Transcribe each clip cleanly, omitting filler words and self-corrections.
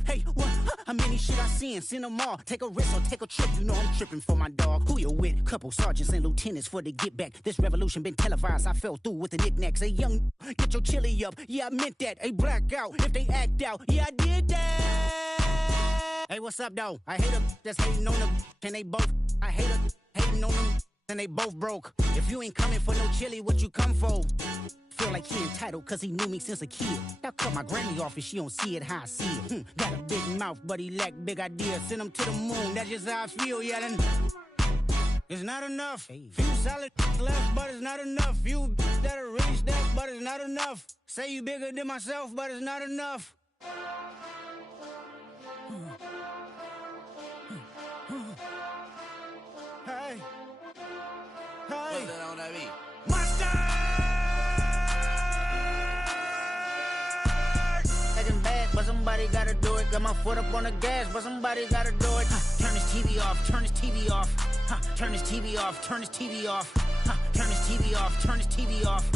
off. Hey, what? How many shit I seen? Send them all. Take a risk or take a trip. You know I'm tripping for my dog. Who you with? Couple sergeants and lieutenants for the get back. This revolution been televised. I fell through with the knickknacks. Hey, young, get your chili up. Yeah, I meant that. Hey, black out if they act out. Yeah, I did that. Hey, what's up, though? I hate them that's hating on them. And they both. I hate them hating on them. And they both broke. If you ain't coming for no chili, what you come for? Feel like he entitled cause he knew me since a kid. I cut my granny off and she don't see it how I see it. Got a big mouth but he lack big ideas. Send him to the moon, that's just how I feel, yelling. It's not enough. Few solid left but it's not enough. Few that'll reach that but it's not enough. Say you bigger than myself but it's not enough. Hey. Hey. What's that on that beat? But somebody gotta do it. Got my foot up on the gas, but somebody gotta do it. Turn this TV off, turn this TV off. Turn this TV off, turn this TV off. Turn this TV off, turn this TV off.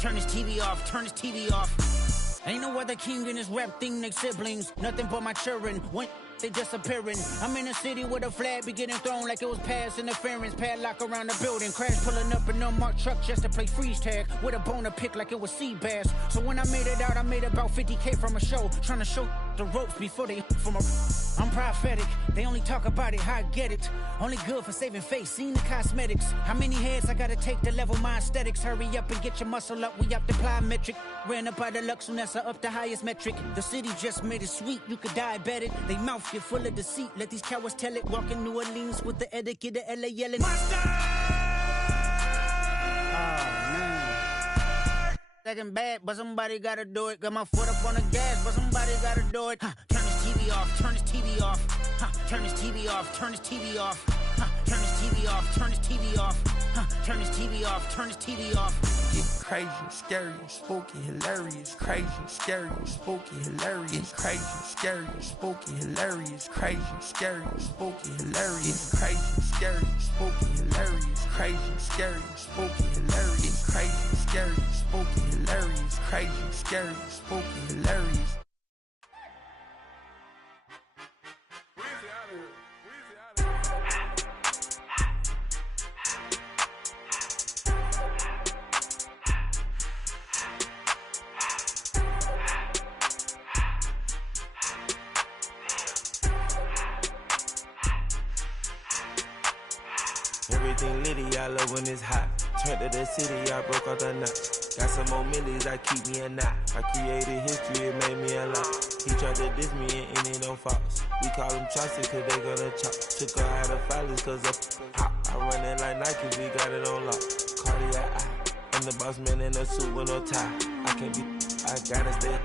Turn this TV off, turn this TV off. Ain't no other king in this rap thing, they siblings. Nothing but my children. When they disappearing. I'm in a city with a flag be getting thrown like it was pass interference. Padlock around the building. Crash pulling up an unmarked truck just to play freeze tag. With a bone to pick like it was sea bass. So when I made it out, I made about 50K from a show. Trying to show the ropes before they from a... I'm prophetic. They only talk about it, how I get it. Only good for saving face, seen the cosmetics. How many heads I gotta take to level my aesthetics? Hurry up and get your muscle up, we up the plyometric. Ran up out of luck, so that's up the highest metric. The city just made it sweet, you could diabetic. They mouth get full of deceit, let these cowards tell it. Walk in New Orleans with the etiquette of LA yelling. Second bad, but somebody gotta do it. Got my foot up on the gas, but somebody gotta do it. Turn this TV off, turn this TV off. Turn this TV off, turn this TV off. Turn this TV off, turn this TV off. Turn this TV off, turn this TV off. Get crazy, scary, spooky, hilarious. Crazy, scary, spooky, hilarious. Crazy, scary, spooky, hilarious. Crazy, scary, spooky, hilarious. Crazy, scary, spooky, hilarious. Crazy, scary, spooky, hilarious. Crazy, scary, spooky, hilarious. Crazy, scary, spooky, hilarious. Everything litty, I love when it's hot. Turned to the city, I broke out the knot. Got some more millies, I keep me a knot. I created history, it made me a lot. He tried to diss me and it don't false. We call them Chaucer cause they gonna chop. Took her out of filers cause I'm hot. I run it like Nike, we got it on lock. Cardiac eye, I'm the boss man in a suit with no tie. I can't be, I gotta stay.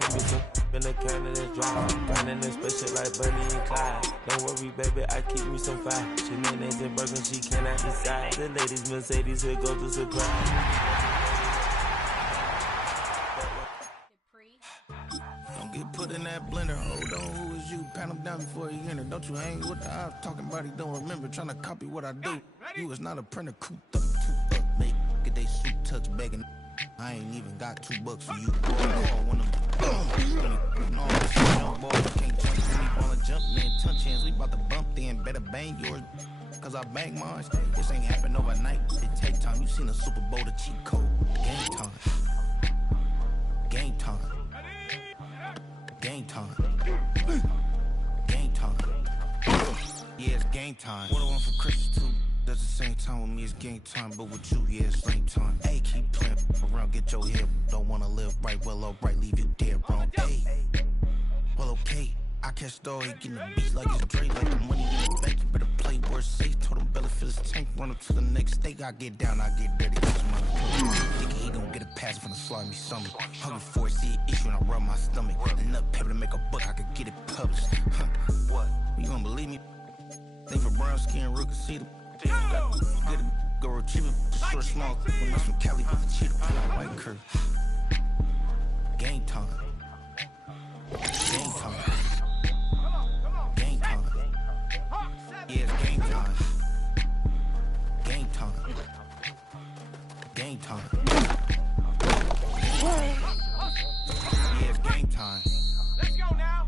Put me some in the counter that's dry. Grinding this special like Bunny and Clyde. Don't worry, baby, I keep me some fire. She mayonnaise and burger, she cannot decide. The ladies Mercedes, here go to surprise. Don't get put in that blender. Hold on, who is you? Pat him down before he enter. Don't you hang with the eyes talking about he don't remember. Trying to copy what I do. You is not a printer, cooped up, make get they suit touch begging. I ain't even got $2 for you. When I'm boy, can't jump to me, wanna jump man, touch hands. We bout to bump then, better bang yours. Cause I bang mine. This ain't happen overnight. It take time. You seen the Super Bowl, the cheat code. Game time. Game time. Game time. Game time. Yeah, it's game time. What I want for Christmas too. At the same time with me, it's game time, but with you, yeah, it's same time. Hey, keep playing around, get your head. Don't wanna live right, well, alright, leave you dead wrong. Hey, well, okay. I catch the dog, he getting the beat like it's Dre, like the money in the bank. You better play where it's safe. Told him Bella fill his tank, run up to the next state. I get down, I get dirty, get some money. Thinking he gon' get a pass from the slimy stomach. Hungry for it, see an issue, and I rub my stomach. Enough paper to make a book, I could get it published. Huh, what? You don't believe me? Think for brown skin, real can see them. Get it, go retrieve it, short, small, when I'm from Cali, with the cheetah, white curve. Game time. Game time. Game time. Yeah, it's game time. Game time. Game time. Yeah, it's game time. Let's go now.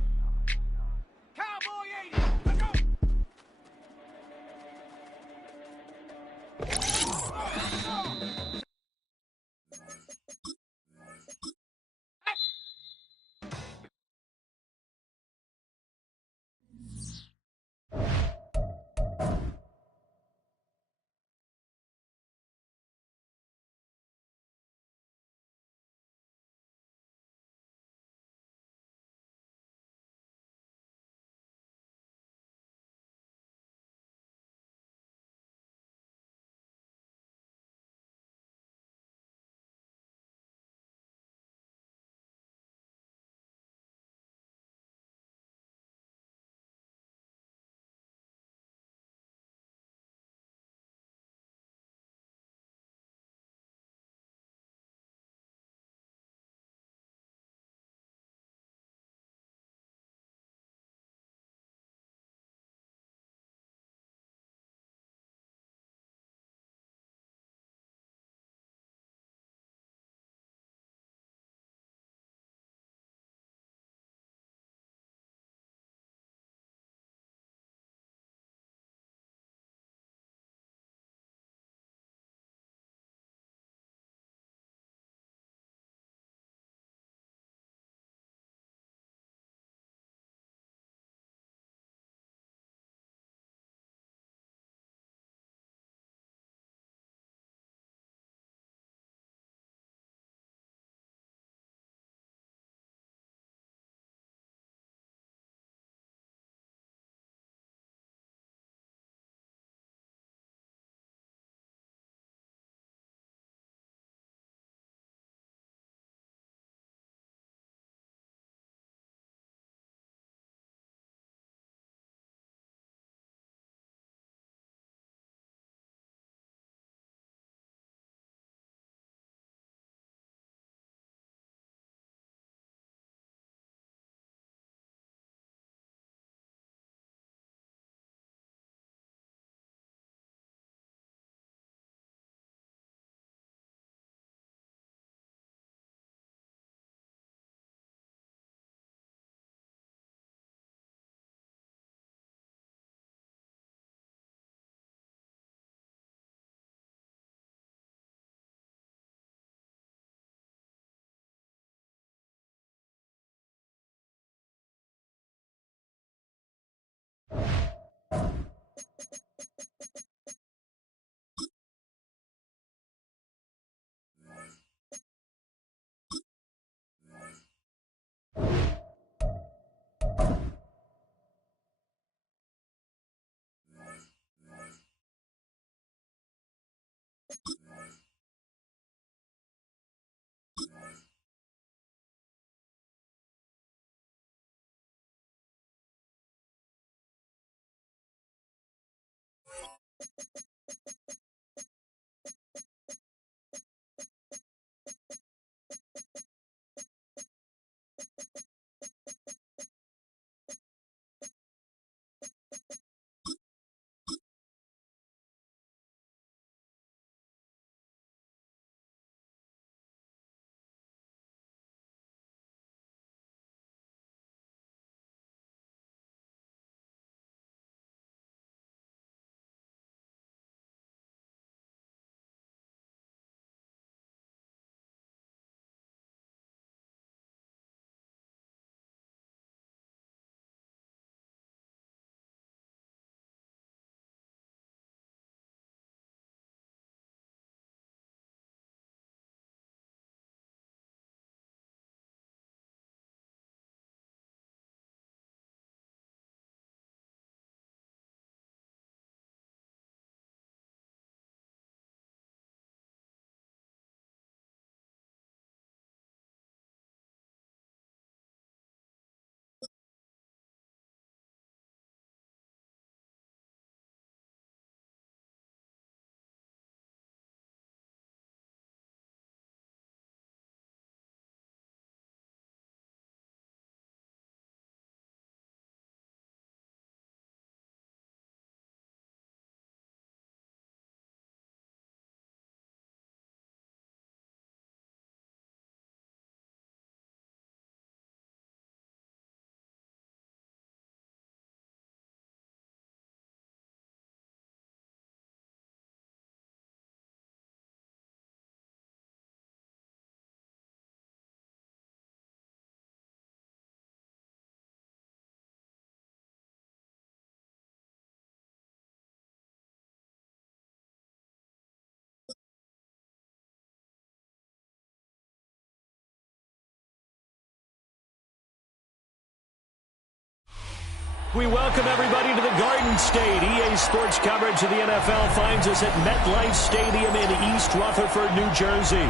We welcome everybody to the Garden State. EA Sports coverage of the NFL finds us at MetLife Stadium in East Rutherford, New Jersey.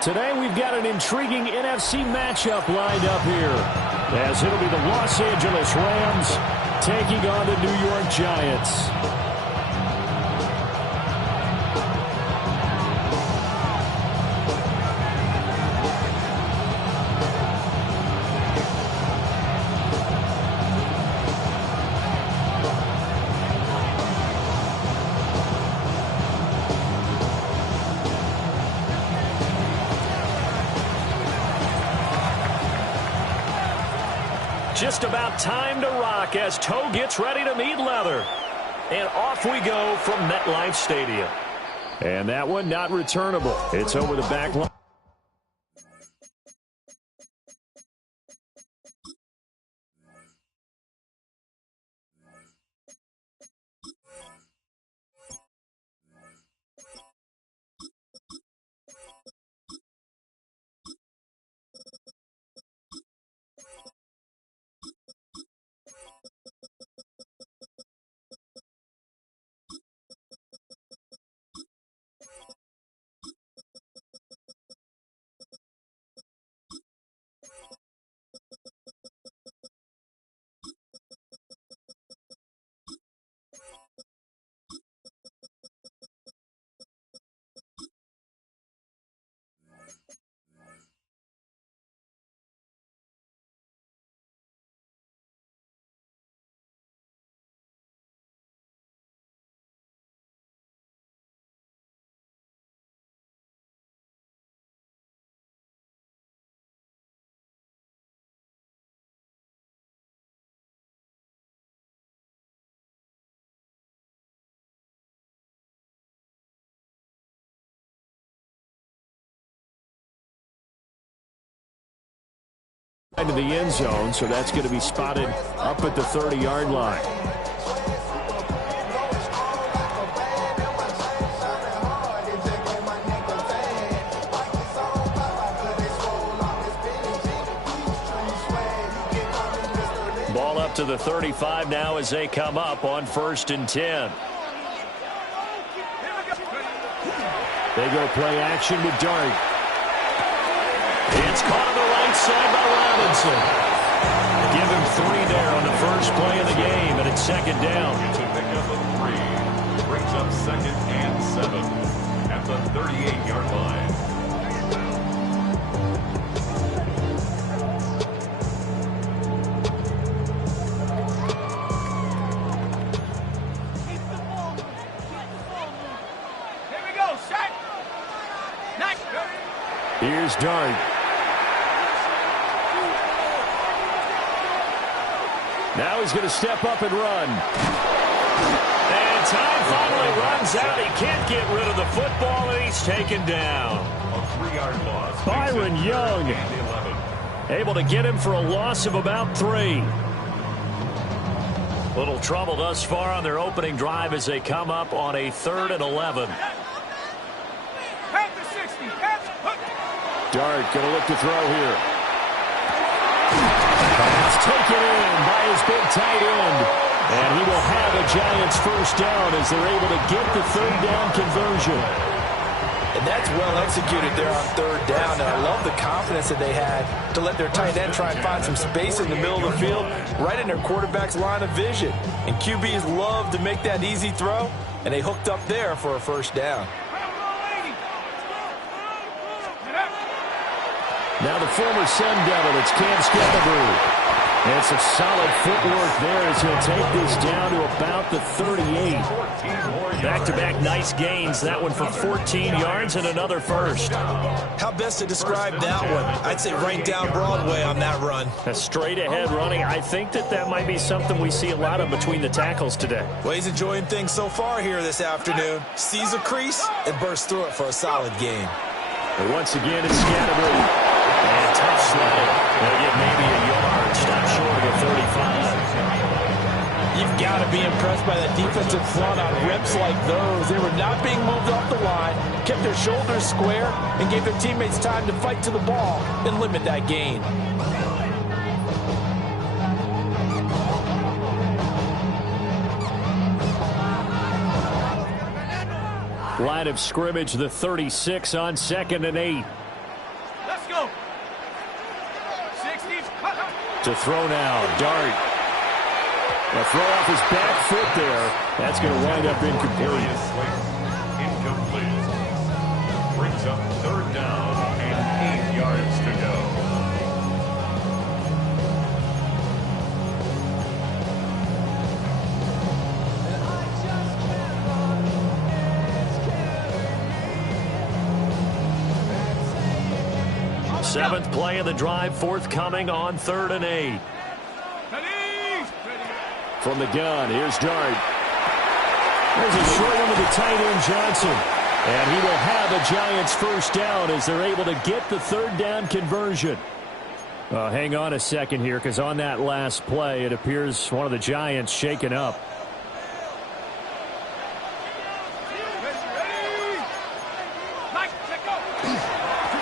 Today we've got an intriguing NFC matchup lined up here, as it'll be the Los Angeles Rams taking on the New York Giants. Just about time to rock as toe gets ready to meet leather. And off we go from MetLife Stadium. And that one not returnable. It's over the back line. Into the end zone, so that's going to be spotted up at the 30-yard line. Ball up to the 35 now as they come up on 1st and 10. They go play action with Dart. It's caught on the right side by Robinson. Give him 3 there on the first play of the game, and it's 2nd down. It's a pickup of 3. Brings up 2nd and 7 at the 38-yard line. Here we go, set. Nice. Here's Dart. Now he's going to step up and run. And time finally runs out. He can't get rid of the football, and he's taken down. A 3-yard loss. Byron Young able to get him for a loss of about 3. Little trouble thus far on their opening drive as they come up on a 3rd and 11. Dart going to look to throw here. Pass taken in by his big tight end. And he will have a Giants first down as they're able to get the 3rd down conversion. And that's well executed there on 3rd down. And I love the confidence that they had to let their tight end try and find some space in the middle of the field, right in their quarterback's line of vision. And QBs love to make that easy throw, and they hooked up there for a first down. Now the former Sun Devil, it's Cam Scatterbury. And some solid footwork there as he'll take this down to about the 38. Back-to-back nice gains. That one for 14 yards and another first. How best to describe that one? I'd say right down Broadway on that run. A straight-ahead running. I think that might be something we see a lot of between the tackles today. Well, he's enjoying things so far here this afternoon. Sees a crease and bursts through it for a solid game. And once again, it's Scatterbury. And tough slide. They'll get maybe a yard. Stop short of the 35. You've got to be impressed by that defensive front on rips like those. They were not being moved off the line, kept their shoulders square, and gave their teammates time to fight to the ball and limit that gain. Line of scrimmage, the 36 on 2nd and 8. Let's go. 60s. To throw now, Dart. A throw off his back foot there. That's going to wind up incomplete. Incomplete. Brings up 3rd down and 8 yards to go. Seventh play of the drive, forthcoming on 3rd and 8. From the gun, here's Dart. There's a short one to the tight end, Johnson. And he will have a Giants first down as they're able to get the 3rd down conversion. Hang on a second here, because on that last play, it appears one of the Giants shaken up.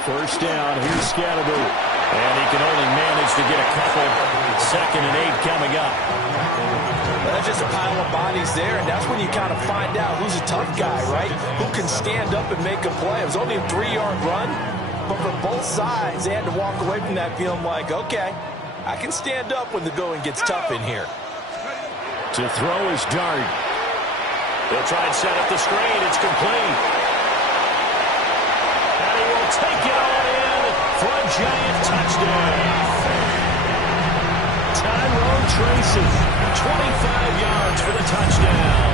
First down, here's Scatterby. And he can only manage to get a couple. 2nd and 8 coming up. That's just a pile of bodies there, and that's when you kind of find out who's a tough guy, right? Who can stand up and make a play. It was only a 3-yard run, but for both sides, they had to walk away from that feeling like, okay, I can stand up when the going gets tough in here. To throw is Dart. They'll try and set up the screen. It's complete. And he will take it all in for a Giant touchdown. Tyrone Tracy, 25 yards for the touchdown.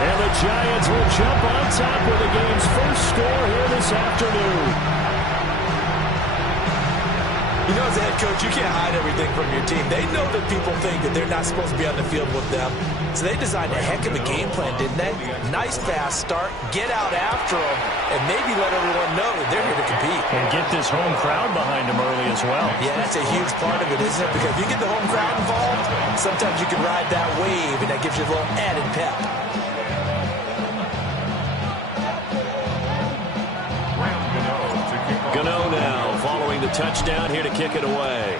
And the Giants will jump on top with the game's first score here this afternoon. You know, as a head coach, you can't hide everything from your team. They know that people think that they're not supposed to be on the field with them. So they designed a heck of a game plan, didn't they? Nice fast start, get out after them, and maybe let everyone know that they're here to compete. And get this home crowd behind them early as well. Yeah, that's a huge part of it, isn't it? Because if you get the home crowd involved, sometimes you can ride that wave, and that gives you a little added pep. Gano now, following the touchdown, here to kick it away.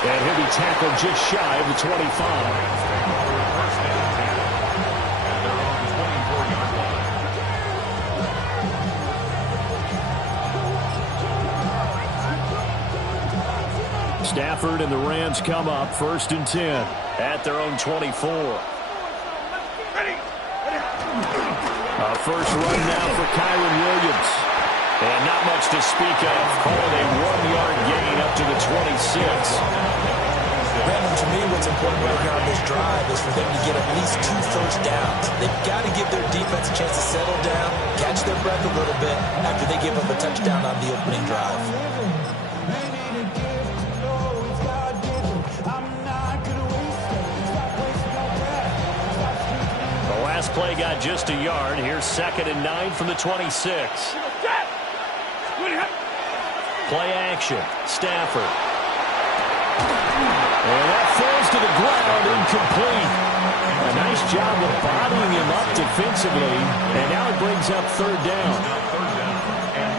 And he'll be tackled just shy of the 25. Stafford and the Rams come up 1st and 10 at their own 24. A first run now for Kyron Williams. And not much to speak of. Called a 1-yard gain up to the 26. Brandon, to me, what's important right here on this drive is for them to get at least 2 first downs. They've got to give their defense a chance to settle down, catch their breath a little bit after they give up a touchdown on the opening drive. The last play got just a yard. Here's 2nd and 9 from the 26. Play action. Stafford. And that falls to the ground, incomplete. A nice job of bottling him up defensively. And now it brings up 3rd down.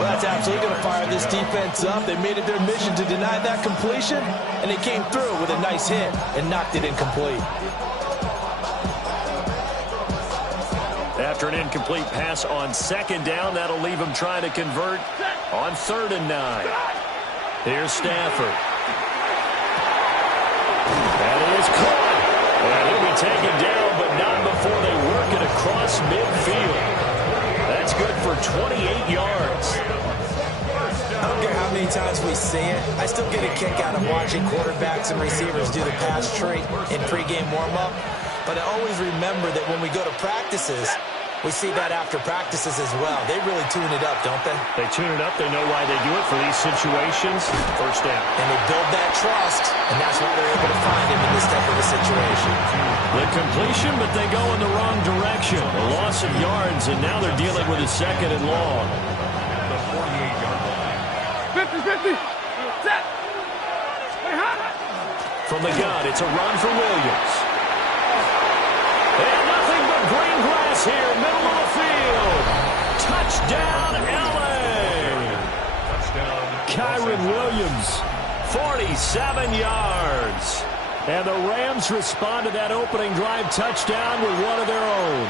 Well, that's absolutely going to fire this defense up. They made it their mission to deny that completion, and they came through with a nice hit and knocked it incomplete. After an incomplete pass on 2nd down, that'll leave him trying to convert on 3rd and 9. Here's Stafford. That is caught. And he'll be taken down, but not before they work it across midfield. That's good for 28 yards. I don't care how many times we see it. I still get a kick out of watching quarterbacks and receivers do the pass tree in pregame warm-up. But I always remember that when we go to practices, we see that after practices as well. They really tune it up, don't they? They tune it up. They know why they do it for these situations. First down. And they build that trust, and that's why they're able to find him in this type of a situation. The completion, but they go in the wrong direction. A loss of yards, and now they're dealing with a 2nd and long. The 48-yard line. 50-50. Set. From the gun, it's a run for Williams. And nothing but green grass here, middle of the field. Touchdown, L.A. Touchdown. Kyron Williams, 47 yards. And the Rams respond to that opening drive touchdown with one of their own.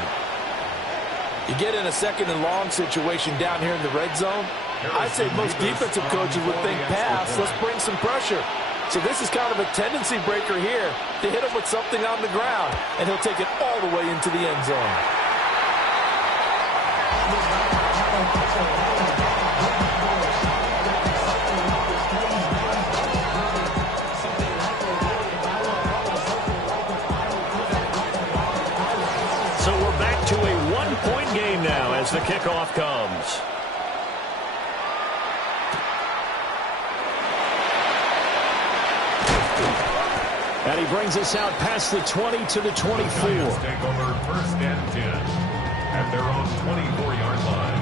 You get in a second and long situation down here in the red zone, I'd say most defensive coaches would think pass, let's bring some pressure. So this is kind of a tendency breaker here to hit him with something on the ground, and he'll take it all the way into the end zone. So we're back to a one-point game now as the kickoff comes. And he brings us out past the 20 to the 24. Take over 1st and 10 at their own 24-yard line.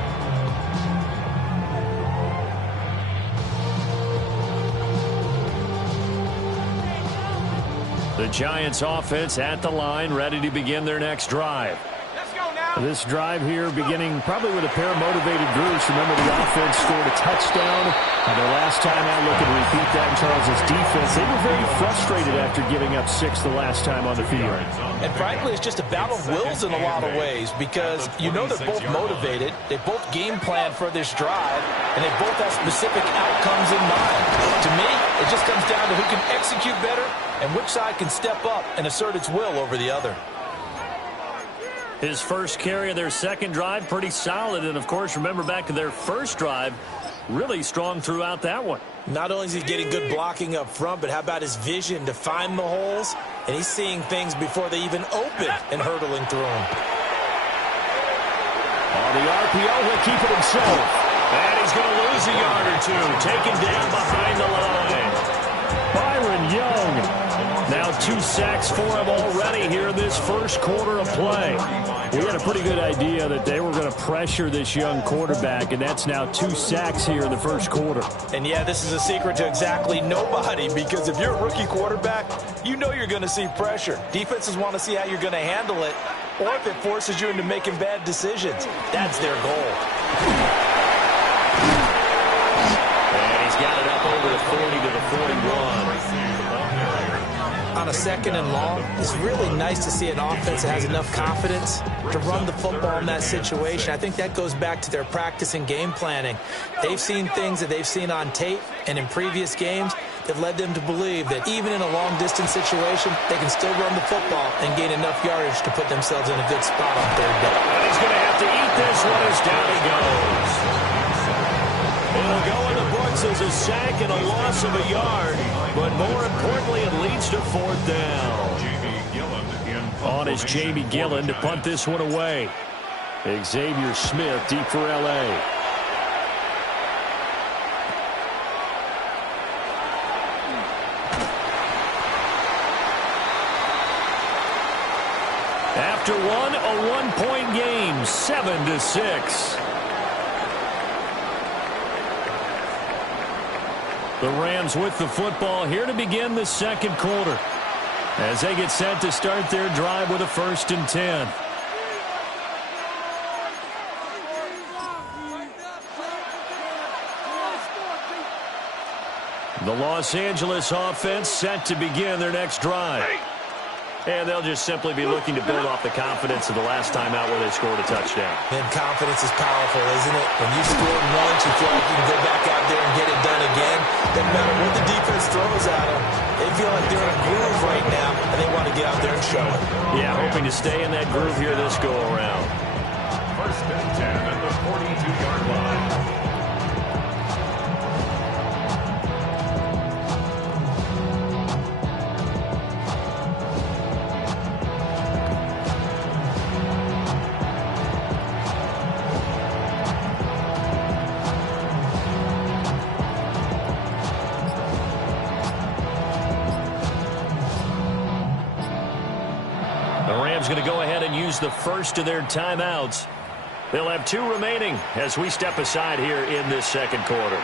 The Giants offense at the line, ready to begin their next drive. Let's go now. This drive here beginning probably with a pair of motivated groups. Remember, the offense scored a touchdown. And their last time out, looking to repeat that in Charles' defense. They were very frustrated after giving up 6 the last time on the field. And frankly, it's just a battle of wills in a lot of ways, because you know they're both motivated. They both game plan for this drive, and they both have specific outcomes in mind. To me, it just comes down to who can execute better and which side can step up and assert its will over the other. His first carry of their second drive, pretty solid. And, of course, remember back to their first drive, really strong throughout that one. Not only is he getting good blocking up front, but how about his vision to find the holes? And he's seeing things before they even open and hurtling through them. On the RPO, he'll keep it himself. And he's going to lose a yard or two. Taken down behind the line. Byron Young. Now 2 sacks for him already here in this first quarter of play. We had a pretty good idea that they were going to pressure this young quarterback, and that's now 2 sacks here in the first quarter. And, yeah, this is a secret to exactly nobody, because if you're a rookie quarterback, you know you're going to see pressure. Defenses want to see how you're going to handle it, or if it forces you into making bad decisions. That's their goal. And he's got it up over the 40 to the 41. On a second and long, it's really nice to see an offense that has enough confidence to run the football in that situation. I think that goes back to their practice and game planning. They've seen things that they've seen on tape and in previous games that led them to believe that even in a long-distance situation, they can still run the football and gain enough yardage to put themselves in a good spot on third down. He's going to have to eat this one as down he goes. It'll go in the books as a sack and a loss of a yard. But more importantly, it leads to 4th down. On is Jamie Gillen to punt this one away. Xavier Smith deep for L.A. After one, a one-point game, 7-6. The Rams with the football here to begin the second quarter as they get set to start their drive with a 1st and 10. The Los Angeles offense set to begin their next drive. And they'll just simply be looking to build off the confidence of the last time out where they scored a touchdown. And confidence is powerful, isn't it? When you score once, you feel like you can go back out there and get it done again. Doesn't matter what the defense throws at them. They feel like they're in a groove right now, and they want to get out there and show it. Yeah, hoping to stay in that groove here this go-around. 1st and 10 at the 42-yard line. Going to go ahead and use the first of their timeouts. They'll have 2 remaining as we step aside here in this second quarter.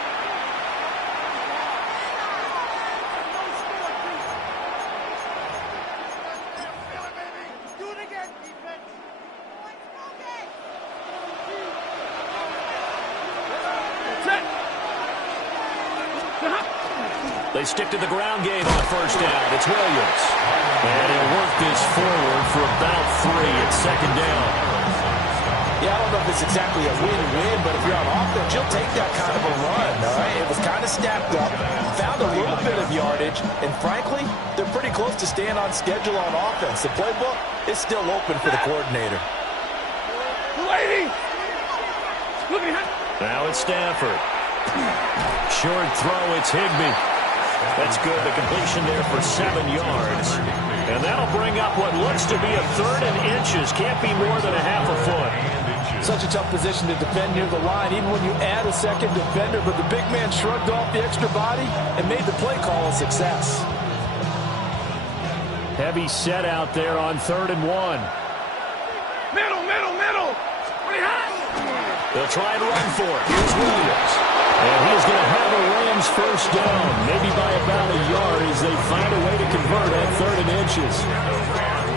They stick to the ground game on first down. It's Williams. And he'll work this forward for about 3 at second down. Yeah, I don't know if it's exactly a win-win, but if you're on offense, you'll take that kind of a run, all right? It was kind of stacked up, found a little bit of yardage, and frankly, they're pretty close to staying on schedule on offense. The playbook is still open for the coordinator. Now it's Stafford. Short throw, it's Higbee. That's good. The completion there for 7 yards. And that'll bring up what looks to be a 3rd and inches. Can't be more than a half a foot. Such a tough position to defend near the line, even when you add a second defender. But the big man shrugged off the extra body and made the play call a success. Heavy set out there on 3rd and 1. Middle. They'll try and run for it. Here's Williams. And he's going to have a Rams first down, maybe by about a yard as they find a way to convert at 3rd and inches.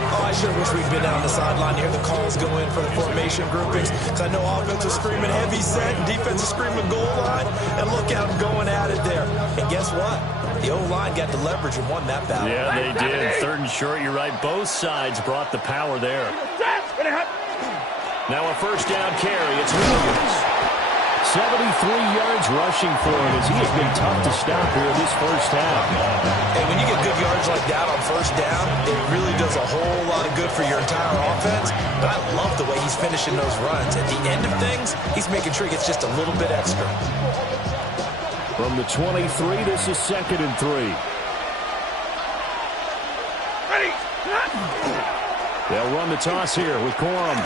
Oh, I sure wish we'd been down the sideline here. The calls go in for the formation groupings. Because I know offense is screaming heavy set, and defense is screaming goal line. And look out, going at it there. And guess what? The O-line got the leverage and won that battle. Yeah, they did. 3rd and short, you're right. Both sides brought the power there. Now a first down carry. It's Williams. 73 yards rushing for him as he has been tough to stop here this first half. And when you get good yards like that on first down, it really does a whole lot of good for your entire offense. But I love the way he's finishing those runs. At the end of things, he's making sure he gets just a little bit extra. From the 23, this is 2nd and 3. Ready. They'll run the toss here with Corum.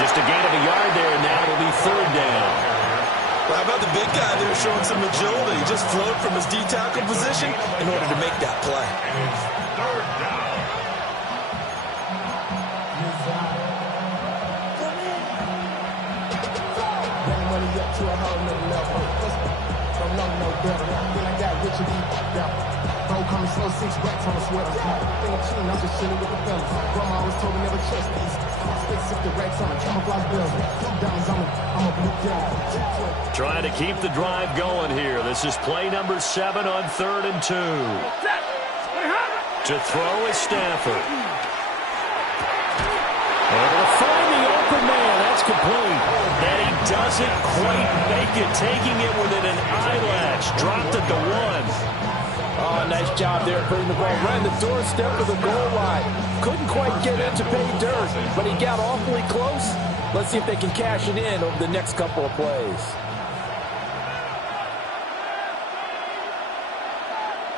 Just a gain of a yard there, and now it'll be 3rd down. Well, how about the big guy there showing some agility? He just floated from his D-tackle position in order to make that play. Slow 6 racks on a sweater. I'm just chilling with the fellas. Grandma always told me never trust these. The racks on a camouflage building. Diamonds on me, I'm a blue devil. Trying to keep the drive going here. This is play number 7 on 3rd and 2. To throw is Stafford. Able to find the open man. That's complete. And he doesn't quite make it. Taking it within an eyelash. Dropped it to 1. Oh, nice job there putting the ball right in the doorstep of the goal line. Couldn't quite get it to pay dirt, but he got awfully close. Let's see if they can cash it in over the next couple of plays.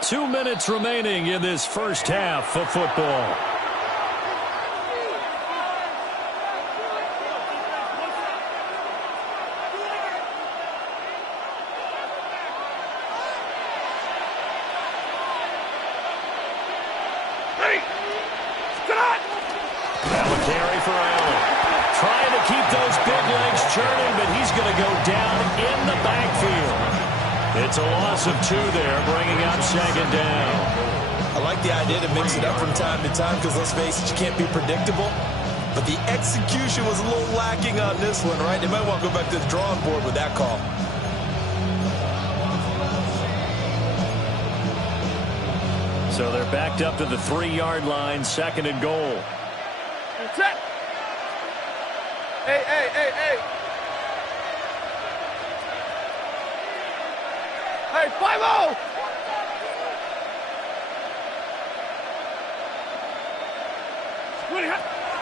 2 minutes remaining in this first half of football. It's a loss of 2 there, bringing up 2nd down. I like the idea to mix it up from time to time because, let's face it, you can't be predictable. But the execution was a little lacking on this one, right? They might want to go back to the drawing board with that call. So they're backed up to the 3-yard line, 2nd and goal. That's it. Hey. Hey, 5-0!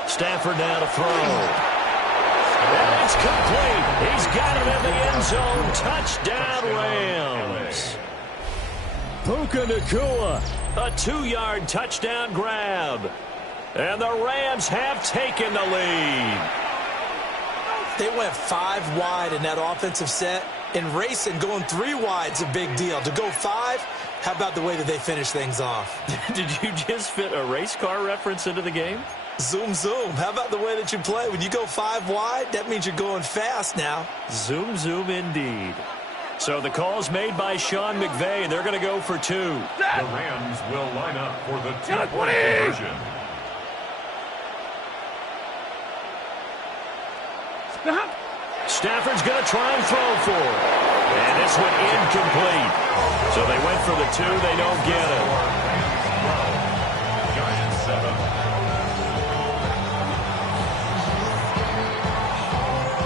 Stafford now to throw. And it's complete. He's got it in the end zone. Touchdown, Rams. Puka Nacua, a 2-yard touchdown grab. And the Rams have taken the lead. They went 5 wide in that offensive set. And racing, going 3 wide is a big deal. To go 5, how about the way that they finish things off? Did you just fit a race car reference into the game? Zoom, zoom. How about the way that you play? When you go 5 wide, that means you're going fast now. Zoom, zoom indeed. So the call's made by Sean McVay. They're going to go for 2. The Rams will line up for the 2-point conversion. Stafford's going to try and throw for it. And this one incomplete. So they went for the 2. They don't get it. Giants 7.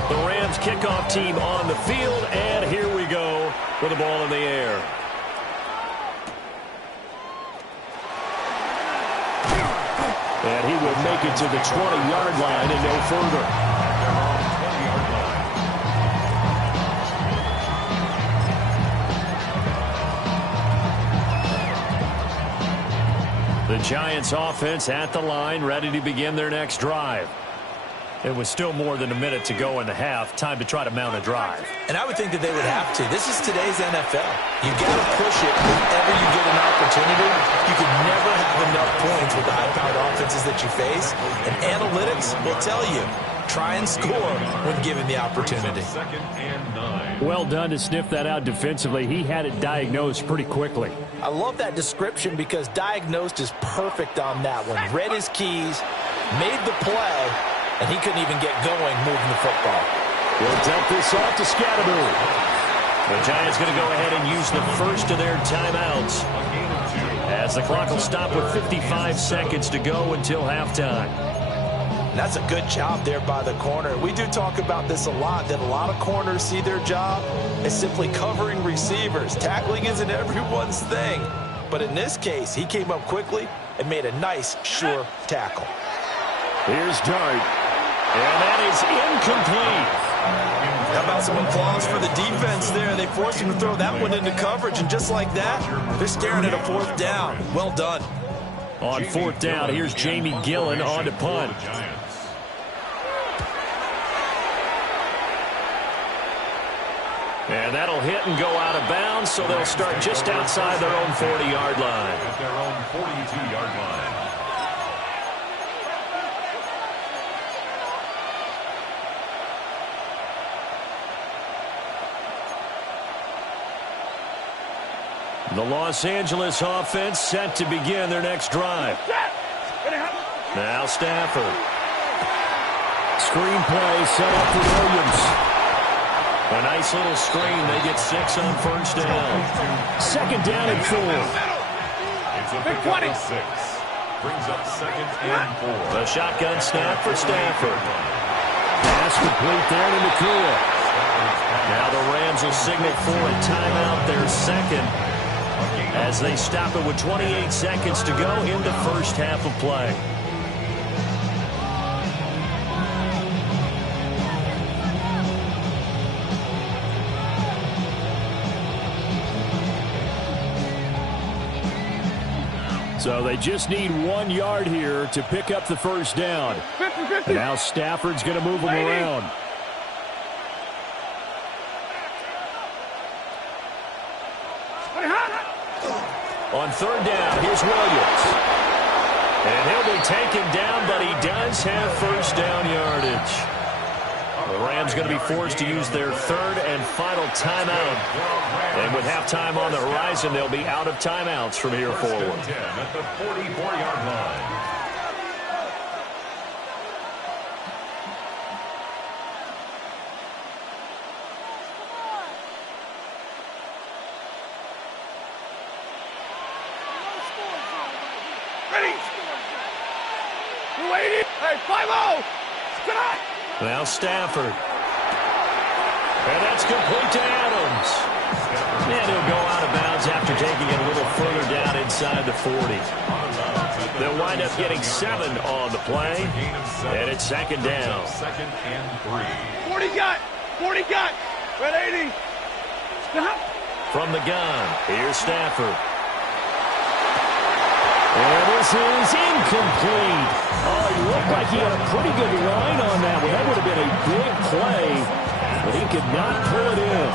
The Rams kickoff team on the field, and here we go with the ball in the air. And he will make it to the 20-yard line and no further. The Giants offense at the line, ready to begin their next drive. It was still more than a minute to go in the half. Time to try to mount a drive. And I would think that they would have to. This is today's NFL. You got to push it whenever you get an opportunity. You can never have enough points with the high-powered offenses that you face. And analytics will tell you, try and score when given the opportunity. Second and 9. Well done to sniff that out defensively. He had it diagnosed pretty quickly. I love that description because diagnosed is perfect on that one. Read his keys, made the play, and he couldn't even get going moving the football. He'll dump this off to Scatteroo. The Giants going to go ahead and use the first of their timeouts as the clock will stop with 55 seconds to go until halftime. That's a good job there by the corner. We do talk about this a lot, that a lot of corners see their job as simply covering receivers. Tackling isn't everyone's thing. But in this case, he came up quickly and made a nice, sure tackle. Here's Dart. And that is incomplete. How about some applause for the defense there? They forced him to throw that one into coverage, and just like that, they're staring at a 4th down. Well done. On 4th down, here's Jamie Gillen on to punt. And that'll hit and go out of bounds, so they'll start just outside their own 40-yard line. At their own 42-yard line. The Los Angeles offense set to begin their next drive. Now Stafford. Screen play set up for Williams. A nice little screen. They get 6 on 1st down. 2nd down and 4. It's a big 26. Brings up 2nd and 4. The shotgun snap for Stafford. Pass complete there to McCool. Now the Rams will signal for a timeout, their 2nd, as they stop it with 28 seconds to go in the first half of play. So they just need 1 yard here to pick up the 1st down. And now Stafford's going to move them around. On 3rd down, here's Williams. And he'll be taken down, but he does have 1st down yardage. The Rams going to be forced to use their 3rd and final timeout. And with halftime on the horizon, they'll be out of timeouts from here forward. At the 44-yard line. Hey, 5-0! Now Stafford. And that's complete to Adams. And he'll go out of bounds after taking it a little further down inside the 40. They'll wind up getting 7 on the play. And it's 2nd down. 2nd and 3. 40 got! 40 got! Red 80! Stop! From the gun, here's Stafford. And this is incomplete. Oh, he looked like he had a pretty good line on that one. That would have been a big play, but he could not pull it in.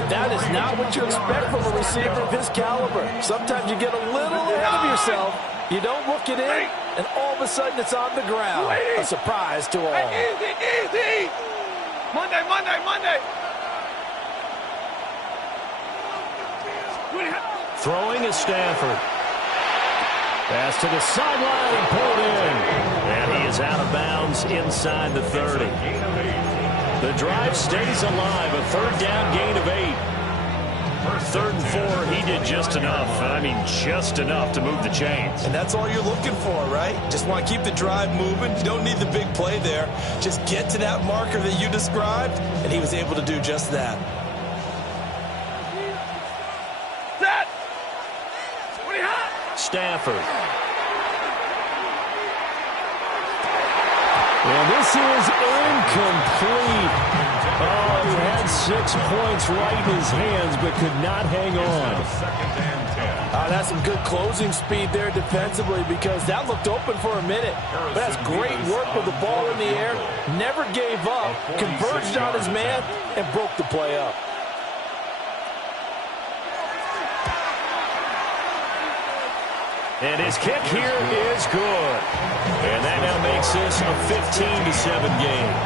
And that is not what you expect from a receiver of his caliber. Sometimes you get a little ahead of yourself. You don't look it in, and all of a sudden it's on the ground. A surprise to all. Easy, easy! Monday, Monday, Monday! Throwing is Stafford. Pass to the sideline and pulled in. And he is out of bounds inside the 30. The drive stays alive. A third down gain of 8. 3rd and 4, he did just enough. I mean, just enough to move the chains. And that's all you're looking for, right? Just want to keep the drive moving. You don't need the big play there. Just get to that marker that you described, and he was able to do just that. Stafford. And this is incomplete. Oh, he had 6 points right in his hands, but could not hang on. That's some good closing speed there defensively, because that looked open for a minute. But that's great work with the ball in the air. Never gave up, converged on his man, and broke the play up. And his kick here is good. And that now makes this a 15-7 game.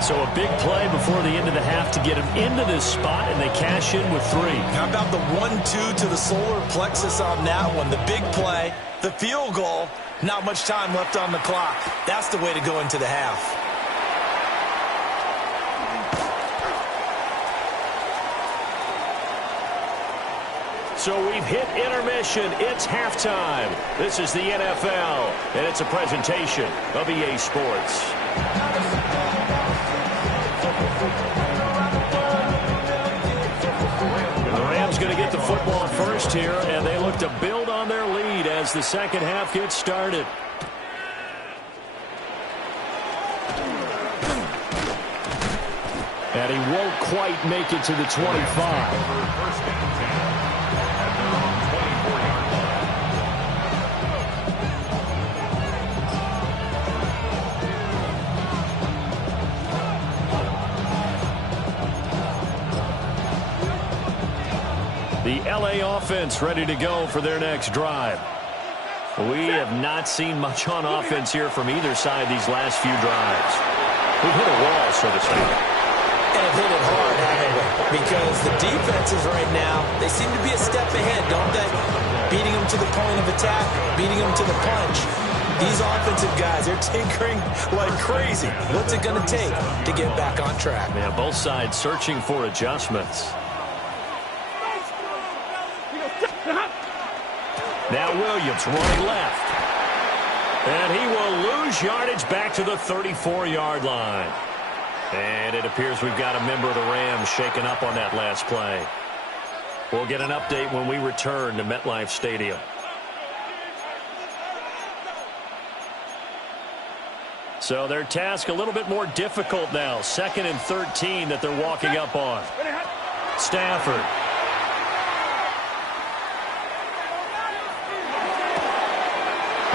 So a big play before the end of the half to get him into this spot, and they cash in with 3. How about the 1-2 to the solar plexus on that one? The big play, the field goal, not much time left on the clock. That's the way to go into the half. So we've hit intermission. It's halftime. This is the NFL, and it's a presentation of EA Sports. The Rams going to get the football first here, and they look to build on their lead as the second half gets started. And he won't quite make it to the 25. The LA offense ready to go for their next drive. We have not seen much on offense here from either side these last few drives. We've hit a wall, so to speak. And have hit it hard, haven't we? Because the defenses right now, they seem to be a step ahead, don't they? Beating them to the point of attack, beating them to the punch. These offensive guys, they're tinkering like crazy. What's it going to take to get back on track? Yeah, both sides searching for adjustments. Now Williams running left. And he will lose yardage back to the 34-yard line. And it appears we've got a member of the Rams shaken up on that last play. We'll get an update when we return to MetLife Stadium. So their task a little bit more difficult now. 2nd and 13 that they're walking up on. Stafford.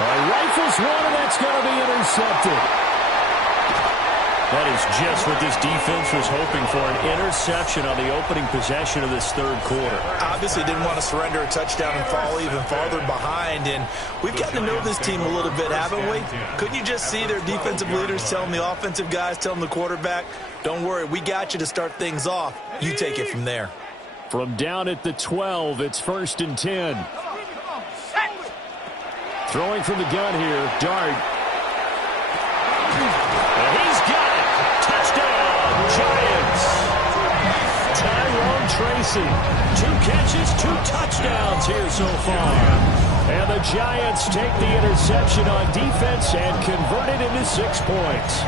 Rifles one, and that's going to be intercepted. That is just what this defense was hoping for, an interception on the opening possession of this third quarter. Obviously didn't want to surrender a touchdown and fall even farther behind, and we've gotten to know this team a little bit, haven't we? Couldn't you just see their defensive leaders telling the offensive guys, telling the quarterback, don't worry, we got you to start things off. You take it from there. From down at the 12, it's 1st and 10. Throwing from the gun here, Dart. And he's got it. Touchdown, Giants. Tyrone Tracy. 2 catches, 2 touchdowns here so far. And the Giants take the interception on defense and convert it into 6 points.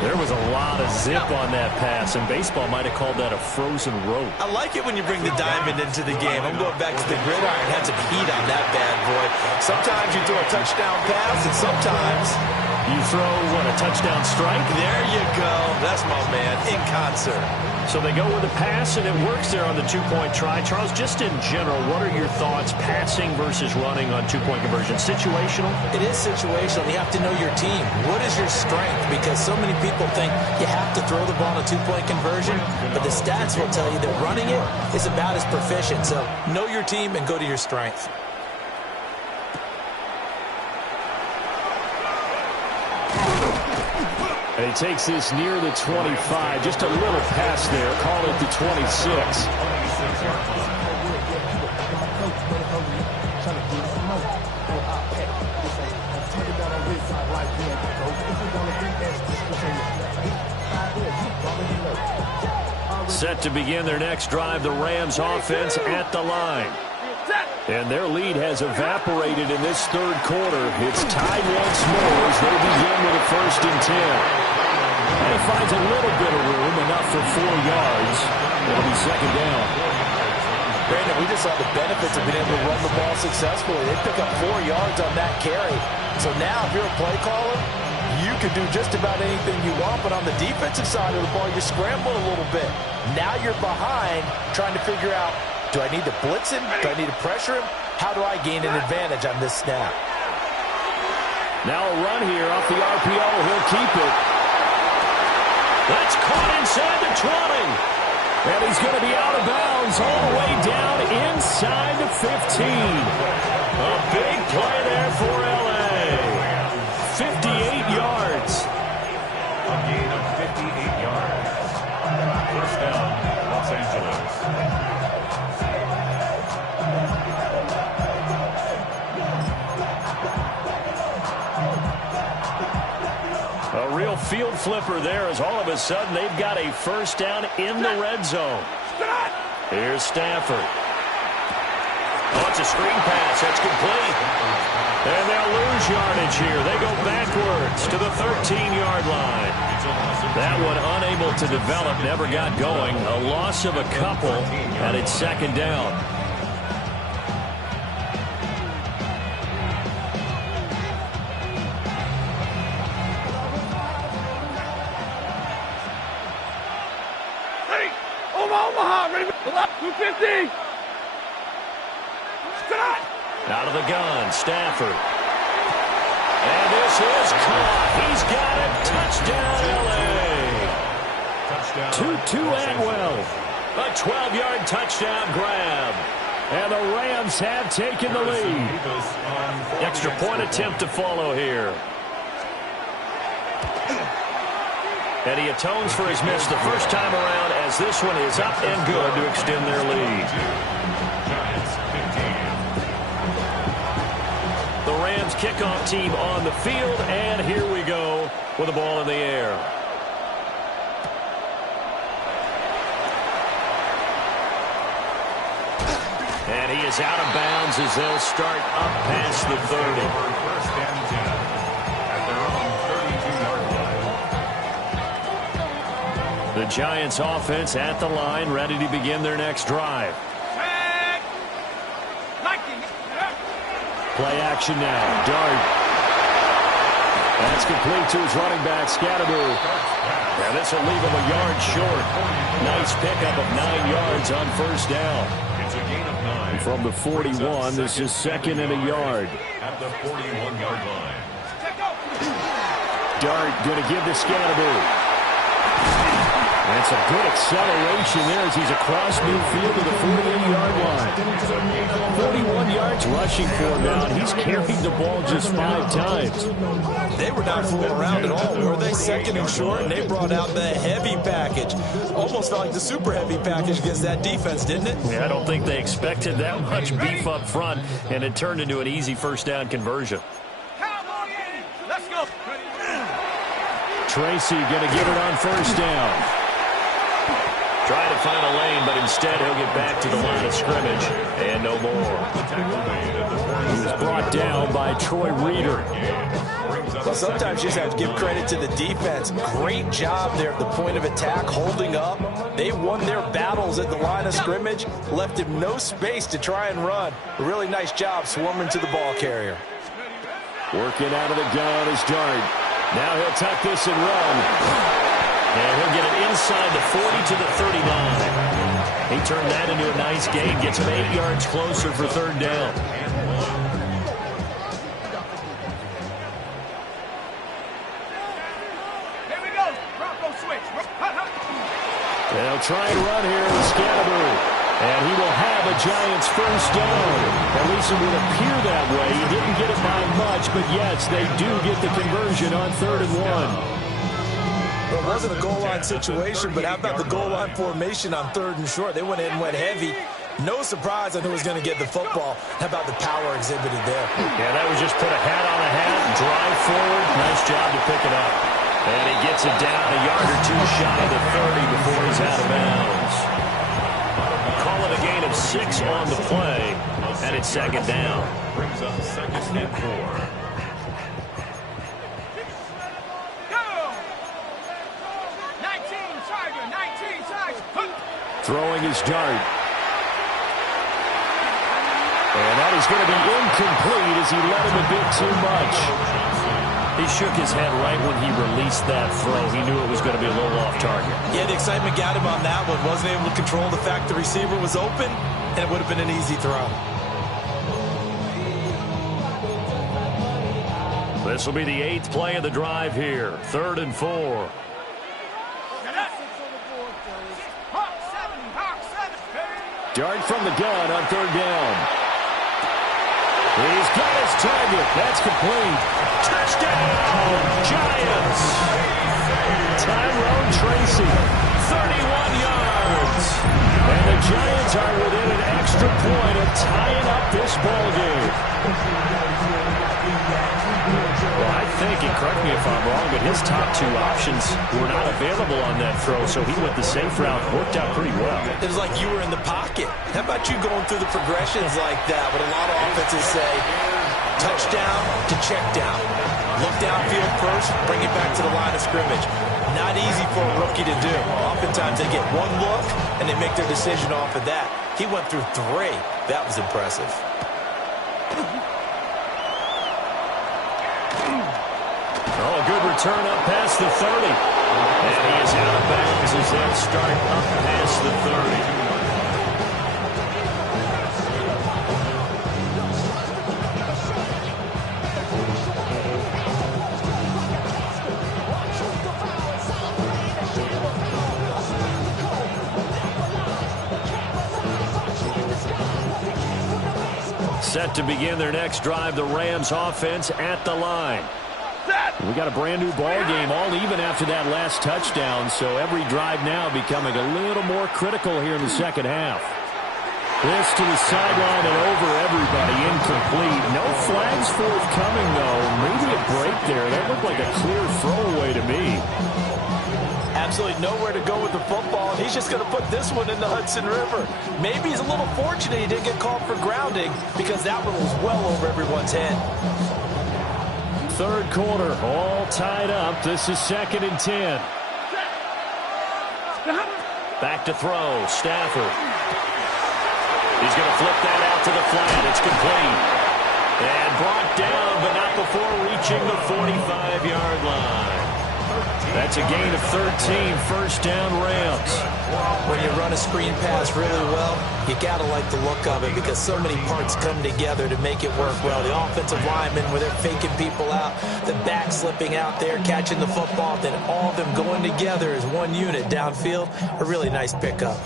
There was a lot of zip on that pass, and baseball might have called that a frozen rope. I like it when you bring the diamond into the game. I'm going back to the gridiron. Had some heat on that bad boy. Sometimes you throw a touchdown pass, and sometimes you throw, what, a touchdown strike? There you go. That's my man, in concert. So they go with a pass, and it works there on the 2-point try. Charles, just in general, what are your thoughts passing versus running on 2-point conversion? Situational? It is situational. You have to know your team. What is your strength? Because so many people think you have to throw the ball on a 2-point conversion, but the stats will tell you that running it is about as proficient. So know your team and go to your strength. And he takes this near the 25. Just a little pass there. Call it the 26. Set to begin their next drive, the Rams offense at the line. And their lead has evaporated in this third quarter. It's tied once more as they begin with a 1st and 10. And he finds a little bit of room, enough for 4 yards. It'll be 2nd down. Brandon, we just saw the benefits of being able to run the ball successfully. They pick up 4 yards on that carry. So now if you're a play caller, you can do just about anything you want. But on the defensive side of the ball, you scramble a little bit. Now you're behind trying to figure out, do I need to blitz him? Do I need to pressure him? How do I gain an advantage on this snap? Now a run here off the RPO. He'll keep it. That's caught inside the 20. And he's going to be out of bounds all the way down inside the 15. A big play there for L.A. 58 yards. A gain of 58 yards. 1st down, Los Angeles. A real field flipper there as all of a sudden they've got a 1st down in the red zone. Here's Stafford. Oh, it's a screen pass. That's complete. And they'll lose yardage here. They go backwards to the 13-yard line. That one unable to develop, never got going. A loss of a couple, and it's 2nd down. Omaha, ready for 250. Out of the gun, Stafford. And this is caught. He's got it. Touchdown, L.A. Tutu Atwell. A 12-yard touchdown grab. And the Rams have taken the lead. Extra point attempt to follow here. And he atones for his miss the first time around as this one is up and good to extend their lead. The Rams kickoff team on the field, and here we go with the ball in the air. And he is out of bounds as they'll start up past the 30. 1st and 10 at their own 32-yard line. The Giants offense at the line, ready to begin their next drive. Play action now. Dart. That's complete to his running back, Scatteroo. And this will leave him a yard short. Nice pickup of 9 yards on 1st down. It's a gain of 9. From the 41, this is 2nd and a yard. At the 41-yard line. Dart going to give to Scatteroo. And some good acceleration there as he's across midfield to the 48-yard line. 41 yards rushing for him now, and he's carried the ball just 5 times. They were not fooling around at all, were they? 2nd and short, and they brought out the heavy package. Almost felt like the super heavy package against that defense, didn't it? Yeah, I don't think they expected that much beef up front, and it turned into an easy 1st down conversion. Let's go. Tracy going to give it on 1st down. Try to find a lane, but instead he'll get back to the line of scrimmage, and no more. He was brought down by Troy Reeder. Well, sometimes you just have to give credit to the defense. Great job there at the point of attack, holding up. They won their battles at the line of scrimmage, left him no space to try and run. A really nice job swarming to the ball carrier. Working out of the gun is Dart. Now he'll tuck this and run. And he'll get it inside the 40 to the 39. He turned that into a nice gain. Gets him 8 yards closer for 3rd down. Here we go. Bronco switch. They'll try and run here with Scatteroo. And he will have a Giants 1st down. At least it would appear that way. He didn't get it by much, but yes, they do get the conversion on 3rd and 1. Well, it wasn't a goal line situation, but how about the goal line formation on 3rd and short? They went in and went heavy. No surprise on who was going to get the football. How about the power exhibited there? Yeah, that was just put a hat on a hat, drive forward. Nice job to pick it up. And he gets it down a yard or two shy of the 30 before he's out of bounds. Call it a gain of 6 on the play, and it's second down. Brings up 2nd and 4. Throwing his dart. And that is going to be incomplete as he let him a bit too much. He shook his head right when he released that throw. He knew it was going to be a little off target. Yeah, the excitement got him on that one. Wasn't able to control the fact the receiver was open, and it would have been an easy throw. This will be the 8th play of the drive here. 3rd and 4. Dart from the gun on 3rd down. He's got his target. That's complete. Touchdown, Giants. Tyrone Tracy, 31 yards. And the Giants are within an extra point of tying up this ball game. Well, I think, and correct me if I'm wrong, but his top 2 options were not available on that throw, so he went the safe route. Worked out pretty well. It was like you were in the pocket. How about you going through the progressions like that? What a lot of offenses say, touchdown to check down. Look downfield first, bring it back to the line of scrimmage. Not easy for a rookie to do. Oftentimes they get one look, and they make their decision off of that. He went through 3. That was impressive. Oh, a good return up past the 30. And he is out of bounds as they start up past the 30. Set to begin their next drive, the Rams offense at the line. We got a brand new ball game, all even after that last touchdown, so every drive now becoming a little more critical here in the second half. This to the sideline and over everybody, incomplete. No flags forthcoming, though. Maybe a break there. That looked like a clear throwaway to me. Absolutely nowhere to go with the football. He's just going to put this one in the Hudson River. Maybe he's a little fortunate he didn't get called for grounding because that one was well over everyone's head. 3rd quarter, all tied up. This is 2nd and 10. Back to throw, Stafford. He's going to flip that out to the flat. It's complete. And brought down, but not before reaching the 45-yard line. That's a gain of 13, 1st down Rams. When you run a screen pass really well, you got to like the look of it because so many parts come together to make it work well. The offensive linemen, where they're faking people out, the back slipping out there, catching the football, then all of them going together as one unit downfield. A really nice pickup.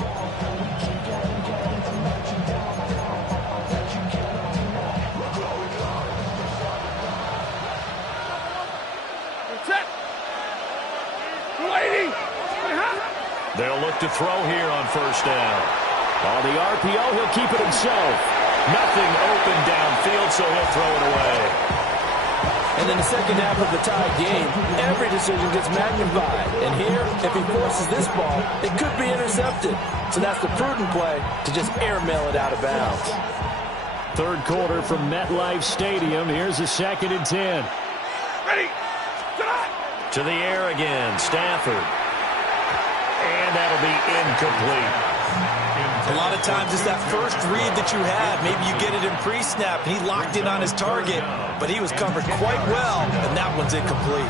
They'll look to throw here on 1st down. On the RPO, he'll keep it himself. Nothing open downfield, so he'll throw it away. And in the second half of the tied game, every decision gets magnified. And here, if he forces this ball, it could be intercepted. So that's the prudent play to just airmail it out of bounds. 3rd quarter from MetLife Stadium. Here's a 2nd and 10. Ready. To the air again, Stafford. And that'll be incomplete. A lot of times it's that first read that you have. Maybe you get it in pre-snap, and he locked in on his target, but he was covered quite well, and that one's incomplete.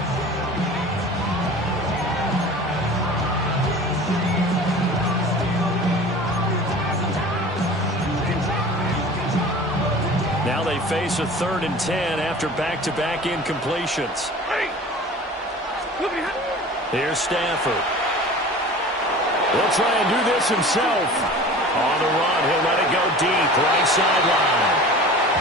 Now they face a 3rd and 10 after back-to-back incompletions. Here's Stafford. He'll try and do this himself. On the run, he'll let it go deep, right sideline.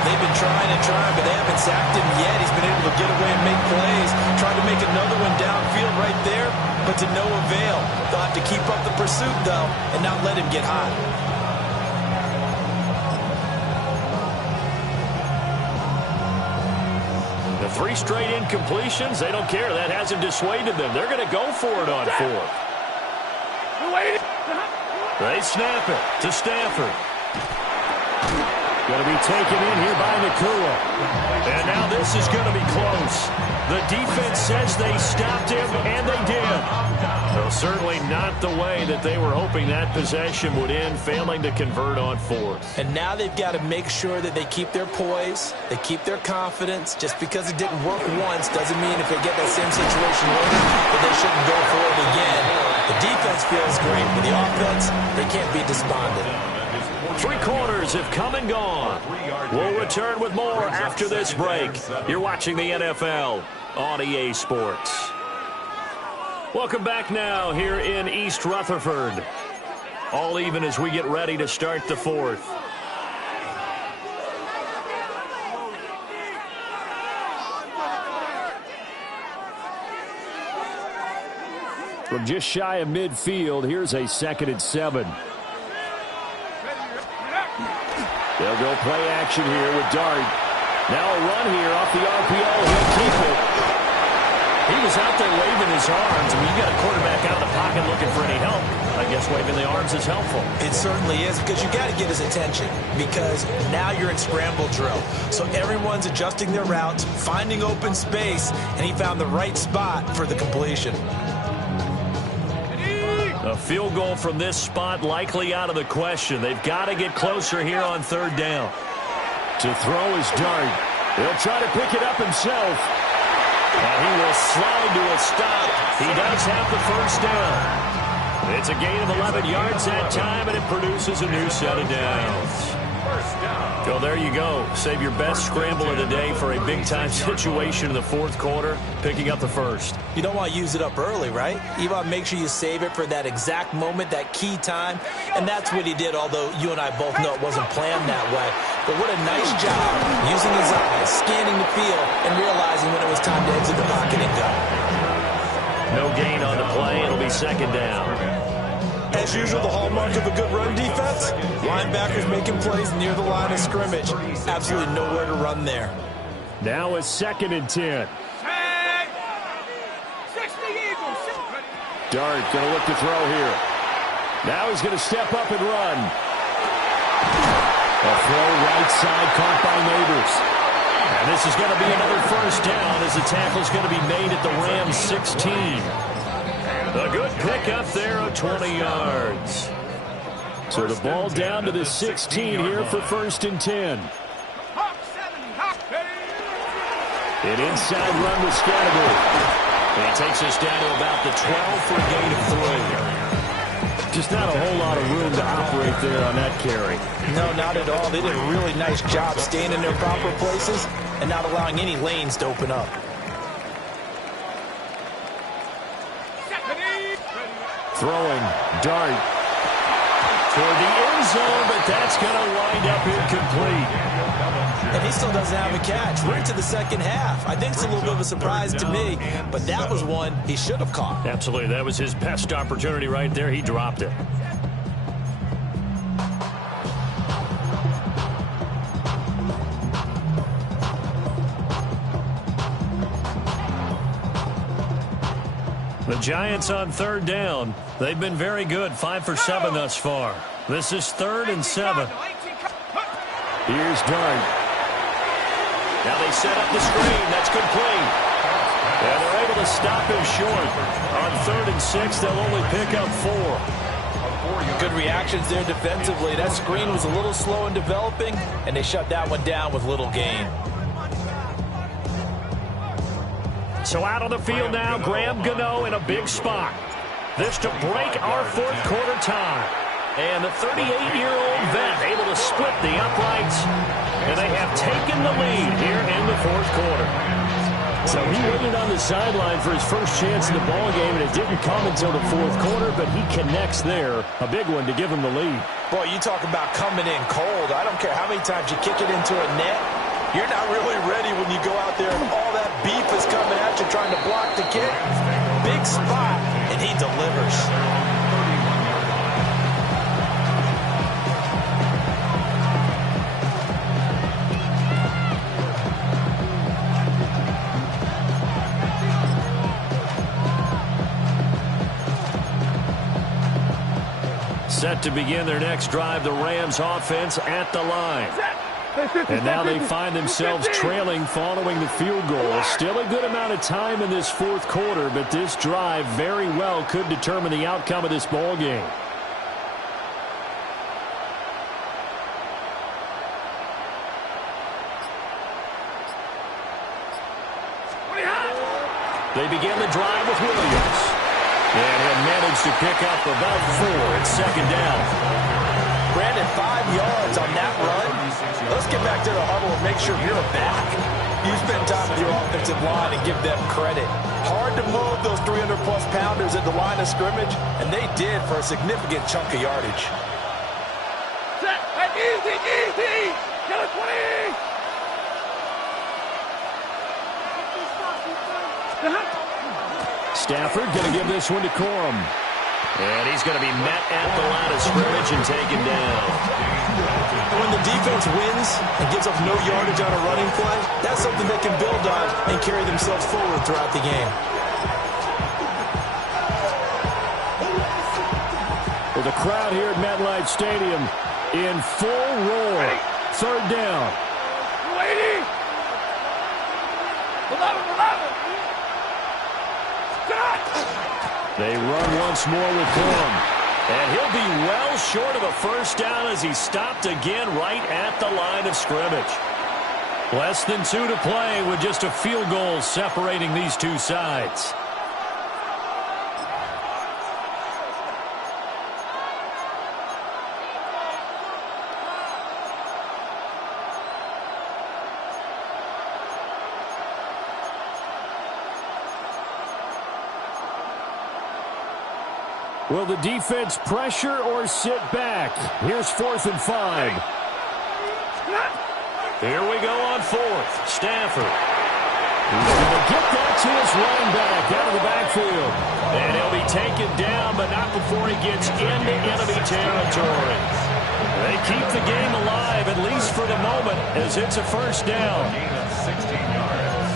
They've been trying and trying, but they haven't sacked him yet. He's been able to get away and make plays. Tried to make another one downfield right there, but to no avail. They'll have to keep up the pursuit, though, and not let him get hot. The 3 straight incompletions. They don't care. That hasn't dissuaded them. They're going to go for it on 4th. They snap it to Stafford. Going to be taken in here by Nakua. And now this is going to be close. The defense says they stopped him, and they did. Well, certainly not the way that they were hoping that possession would end, failing to convert on 4th. And now they've got to make sure that they keep their poise, they keep their confidence. Just because it didn't work once doesn't mean if they get that same situation later that they shouldn't go for it again. The defense feels great, but the offense, they can't be despondent. 3 quarters have come and gone. We'll return with more after this break. You're watching the NFL on EA Sports. Welcome back now here in East Rutherford. All even as we get ready to start the 4th. From just shy of midfield, here's a 2nd and 7. They'll go play action here with Dart. Now a run here off the RPO. He'll keep it. He was out there waving his arms. I mean, you got a quarterback out of the pocket looking for any help. I guess waving the arms is helpful. It certainly is, because you got to get his attention, because now you're in scramble drill. So everyone's adjusting their routes, finding open space, and he found the right spot for the completion. A field goal from this spot likely out of the question. They've got to get closer here on 3rd down. To throw is Dart. He'll try to pick it up himself. And he will slide to a stop. He does have the 1st down. It's a gain of 11 yards that time, and it produces a new set of downs. Well, there you go. Save your best scramble of the day for a big-time situation in the 4th quarter, picking up the 1st. You don't want to use it up early, right? You want to make sure you save it for that exact moment, that key time. And that's what he did, although you and I both know it wasn't planned that way. But what a nice job using his eyes, scanning the field, and realizing when it was time to exit the pocket and go. No gain on the play. It'll be 2nd down. As usual, the hallmark of a good run defense, linebackers making plays near the line of scrimmage. Absolutely nowhere to run there. Now it's 2nd and 10. Dart going to look to throw here. Now he's going to step up and run. A throw right side caught by Neighbors. And this is going to be another 1st down as the tackle's going to be made at the Rams 16. A good pickup there of 20 yards. So the ball down to the 16 here for 1st and 10. An inside run with Scattergood. And he takes us down to about the 12 for a gain of 3. Just not a whole lot of room to operate there on that carry. No, not at all. They did a really nice job staying in their proper places and not allowing any lanes to open up. Throwing, Dart toward the end zone, but that's going to wind up incomplete. And he still doesn't have a catch. We're into the 2nd half. I think it's a little bit of a surprise to me, but that was one he should have caught. Absolutely. That was his best opportunity right there. He dropped it. The Giants on 3rd down. They've been very good, 5 for 7 thus far. This is 3rd and 7. Here's Dart. Now they set up the screen. That's complete. And they're able to stop him short. On 3rd and 6, they'll only pick up 4. Good reactions there defensively. That screen was a little slow in developing, and they shut that one down with little gain. So out on the field now, Graham Gano in a big spot. This to break our 4th quarter tie. And the 38-year-old vet able to split the uprights. And they have taken the lead here in the 4th quarter. So he waited on the sideline for his first chance in the ballgame, and it didn't come until the 4th quarter, but he connects there. A big one to give him the lead. Boy, you talk about coming in cold. I don't care how many times you kick it into a net. You're not really ready when you go out there and all that beef is coming at you trying to block the kick. Big spot, and he delivers. Set to begin their next drive, the Rams offense at the line. And now they find themselves trailing following the field goal. Still a good amount of time in this fourth quarter, but this drive very well could determine the outcome of this ball game. They begin the drive with Williams. And he'll manage to pick up about 4 at second down. Brandon, 5 yards on that run. Let's get back to the huddle and make sure you're back. You spend time with your offensive line and give them credit. Hard to move those 300-plus pounders at the line of scrimmage, and they did for a significant chunk of yardage. Easy, easy! Get a 20! Stafford going to give this one to Corum. And he's going to be met at the line of scrimmage and taken down. When the defense wins and gives up no yardage on a running play, that's something they can build on and carry themselves forward throughout the game. Well, the crowd here at MetLife Stadium in full roar. Third down. 280! 11! They run once more with Corum. And he'll be well short of a first down as he's stopped again right at the line of scrimmage. Less than 2 to play with just a field goal separating these two sides. Will the defense pressure or sit back? Here's 4th and 5. Here we go on 4th. Stafford. He's going to get that to his running back out of the backfield. And he'll be taken down, but not before he gets into enemy territory. They keep the game alive, at least for the moment, as it's a first down. Gain of 16 yards.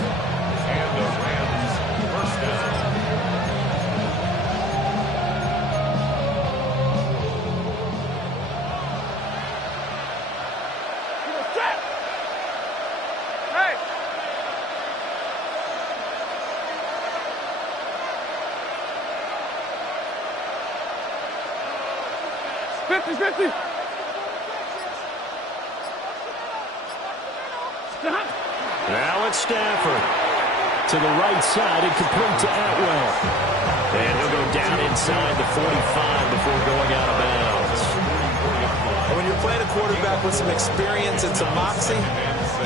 And the Rams first down. Now it's Stafford. To the right side and complete to Atwell. And he'll go down inside the 45 before going out of bounds. When you're playing a quarterback with some experience and some moxie,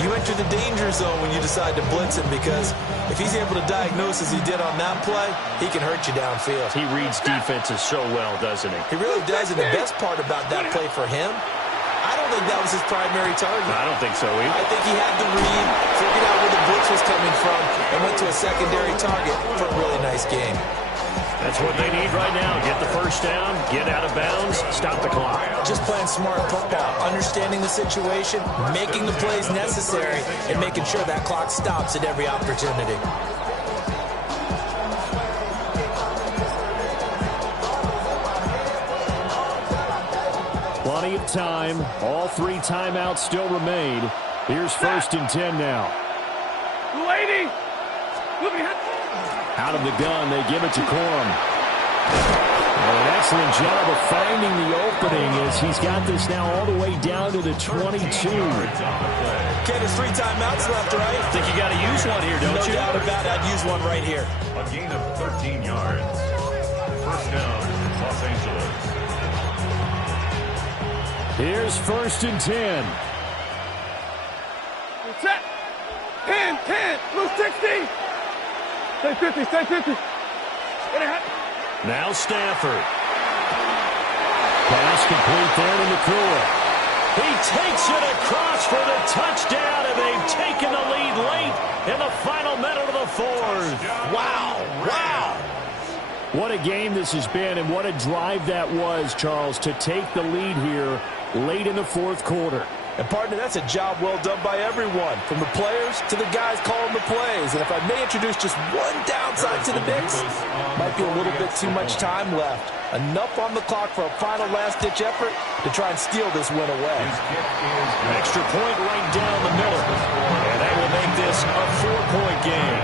you enter the danger zone when you decide to blitz him, because if he's able to diagnose as he did on that play, he can hurt you downfield. He reads defenses so well, doesn't he? He really does, and the best part about that play for him, I don't think that was his primary target. I don't think so either. I think he had the read, figured out where the blitz was coming from, and went to a secondary target for a really nice game. That's what they need right now. Get the first down, get out of bounds, stop the clock. Just playing smart football, understanding the situation, making the plays necessary, and making sure that clock stops at every opportunity. Plenty of time. All 3 timeouts still remain. Here's 1st and 10 now. 280! Out of the gun, they give it to Corum. An excellent job of finding the opening as he's got this now all the way down to the 22. Okay, there's 3 timeouts left, right? I think you got to use one here, don't you? No doubt about it. I'd use one right here. A gain of 13 yards. First down, Los Angeles. Here's 1st and 10. Set. 10, blue 60. Stay 50, stay 50. Now Stafford. Pass complete there to Nakua. He takes it across for the touchdown, and they've taken the lead late in the final minute of the 4th. Wow. What a game this has been, and what a drive that was, Charles, to take the lead here late in the 4th quarter. And, partner, that's a job well done by everyone, from the players to the guys calling the plays. And if I may introduce just one downside to the mix, might be a little bit too much time left. Enough on the clock for a final last-ditch effort to try and steal this win away. Extra point right down the middle. And that will make this a 4-point game.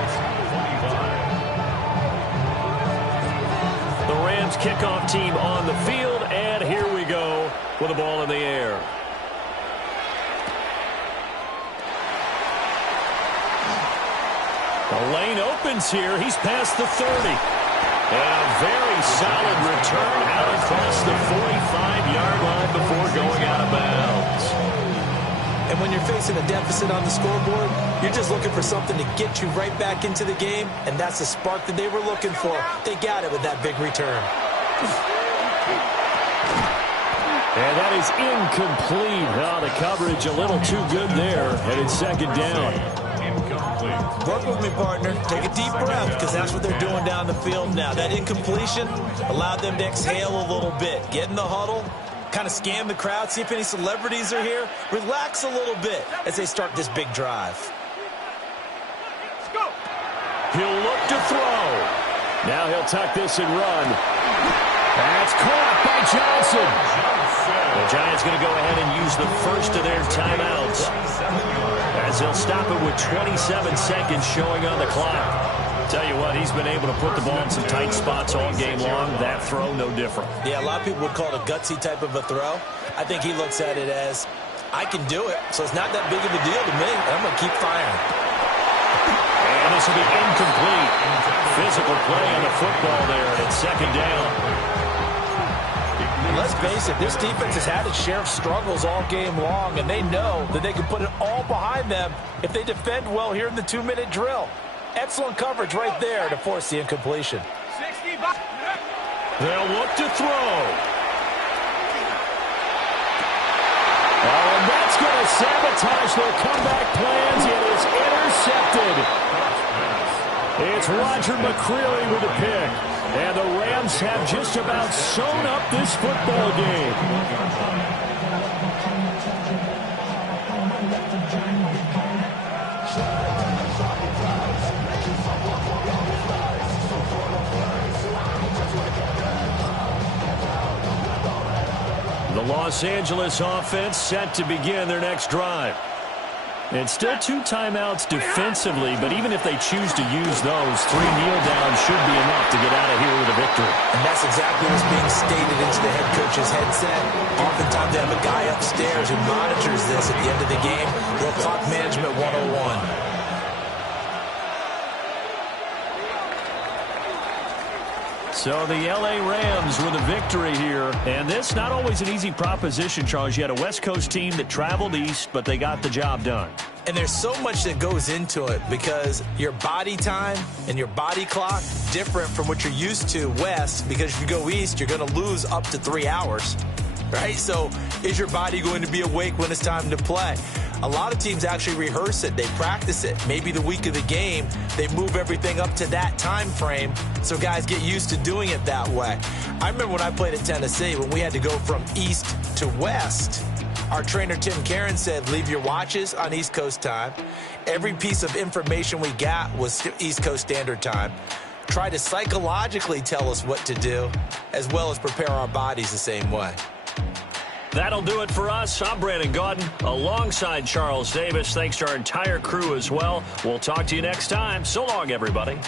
The Rams kickoff team on the field, and here we go with the ball in the air. The lane opens here. He's past the 30. And a very solid return out across the 45-yard line before going out of bounds. And when you're facing a deficit on the scoreboard, you're just looking for something to get you right back into the game, and that's the spark that they were looking for. They got it with that big return. And that is incomplete. Oh, the coverage a little too good there, and it's second down. Work with me, partner. Take a deep breath, because that's what they're doing down the field now. That incompletion allowed them to exhale a little bit. Get in the huddle, kind of scan the crowd, see if any celebrities are here. Relax a little bit as they start this big drive. Let's go. He'll look to throw. Now he'll tuck this and run. That's caught by Johnson. The Giants going to go ahead and use the first of their timeouts, as they'll stop it with 27 seconds showing on the clock. Tell you what, he's been able to put the ball in some tight spots all game long. That throw, no different. Yeah, a lot of people would call it a gutsy type of a throw. I think he looks at it as, I can do it, so it's not that big of a deal to me. I'm going to keep firing. And this will be incomplete. Physical play on the football there, and it's second down. Let's face it, this defense has had its share of struggles all game long, and they know that they can put it all behind them if they defend well here in the 2-minute drill. Excellent coverage right there to force the incompletion. They'll look to throw. Oh, and that's going to sabotage their comeback plans. It is intercepted. It's Roger McCreary with the pick. And the Rams have just about sewn up this football game. The Los Angeles offense set to begin their next drive. And still 2 timeouts defensively, but even if they choose to use those, 3 kneel downs should be enough to get out of here with a victory. And that's exactly what's being stated into the head coach's headset. Oftentimes they have a guy upstairs who monitors this at the end of the game. Little clock management 101. So the L.A. Rams with a victory here. And this not always an easy proposition, Charles. You had a West Coast team that traveled east, but they got the job done. And there's so much that goes into it because your body time and your body clock different from what you're used to west, because if you go east, you're going to lose up to 3 hours, right? So is your body going to be awake when it's time to play? A lot of teams actually rehearse it. They practice it. Maybe the week of the game, they move everything up to that time frame so guys get used to doing it that way. I remember when I played at Tennessee, when we had to go from east to west, our trainer, Tim Karen, said, leave your watches on East Coast time. Every piece of information we got was East Coast Standard Time. Try to psychologically tell us what to do, as well as prepare our bodies the same way. That'll do it for us. I'm Brandon Gaudin alongside Charles Davis. Thanks to our entire crew as well. We'll talk to you next time. So long, everybody.